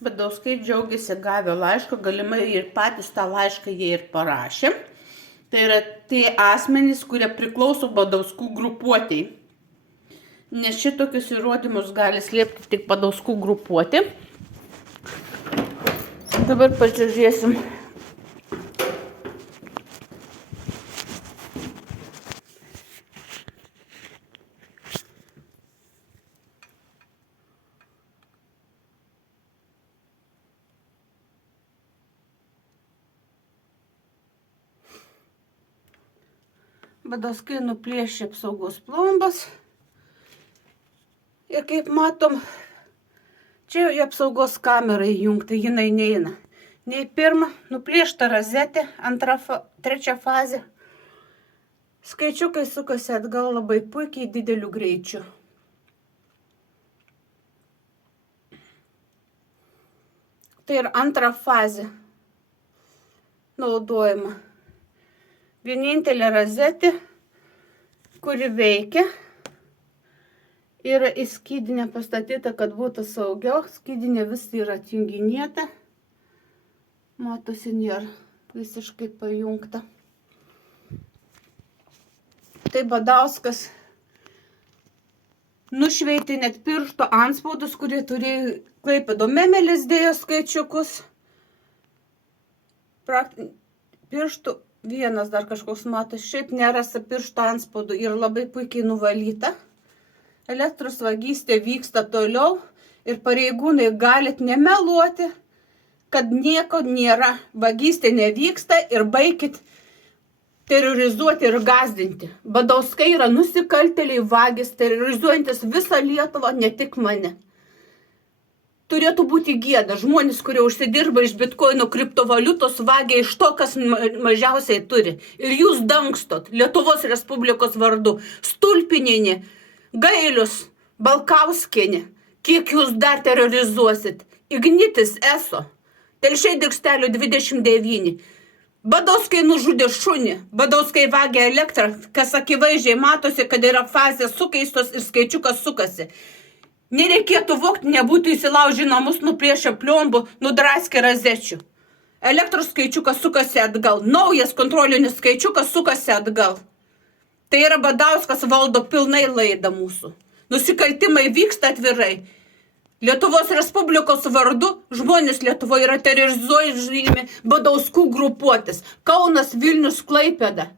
Badauskai džiaugiasi gavę laišką, galimai ir patys tą laišką jie ir parašė. Tai yra tie asmenys, kurie priklauso Badauskų grupuotei. Nes šitokius įrodymus gali slėpti tik Badauskų grupuotė. Dabar pažiūrėsim. Badauskai nuplėšė apsaugos plombas. Ir kaip matom, čia jau apsaugos kamera įjungta, jinai neina. Nei pirma, nuplėšta rozetė, trečia fazė. Skaičiukai sukasi atgal labai puikiai dideliu greičiu. Tai ir antra fazė naudojama. Vienintelė rozetė, kuri veikia, yra į skydinę pastatyta, kad būtų saugiau. Skydinė vis yra atjunginėta. Matosi, nėra visiškai pajungta. Tai Badauskas nušveitė net piršto antspaudus, kurie turėjo Klaipėdo Memelis dėjo skaičiukus. Pirštų vienas dar kažkoks matos, šiaip nerasa piršto antspaudų ir labai puikiai nuvalyta. Elektros vagystė vyksta toliau ir pareigūnai galit nemeluoti, kad nieko nėra, vagystė nevyksta ir baikit terrorizuoti ir gąsdinti. Badauskai yra nusikaltėliai, vagys, terrorizuojantis visą Lietuvą, ne tik mane. Turėtų būti gėda. Žmonės, kurie užsidirba iš bitkoino kriptovaliutos, vagia iš to, kas mažiausiai turi. Ir jūs dangstot Lietuvos Respublikos vardu. Stulpinienė, Gailius, Balkauskienė. Kiek jūs dar terrorizuosit? Ignitis, ESO. Telšiai Dirkštelių 29. Badauskai nužudė šunį. Badauskai vagia elektrą, kas akivaizdžiai matosi, kad yra fazės sukeistos ir skaičiukas sukasi. Nereikėtų vogti, nebūtų įsilaužę namus, nuplėšę pliombų, nudraskė rozečių. Elektros skaičiukas sukasi atgal. Naujas kontrolinis skaičiukas sukasi atgal. Tai yra Badauskas valdo pilnai laidą mūsų. Nusikaltimai vyksta atvirai. Lietuvos Respublikos vardu žmonės Lietuvoje yra terrorizuojami Badauskų grupuotės. Kaunas, Vilnius, Klaipėda,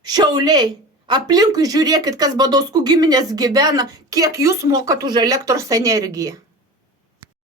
Šiauliai. Aplinkui žiūrėkit, kas Badauskų giminės gyvena, kiek jūs mokat už elektros energiją.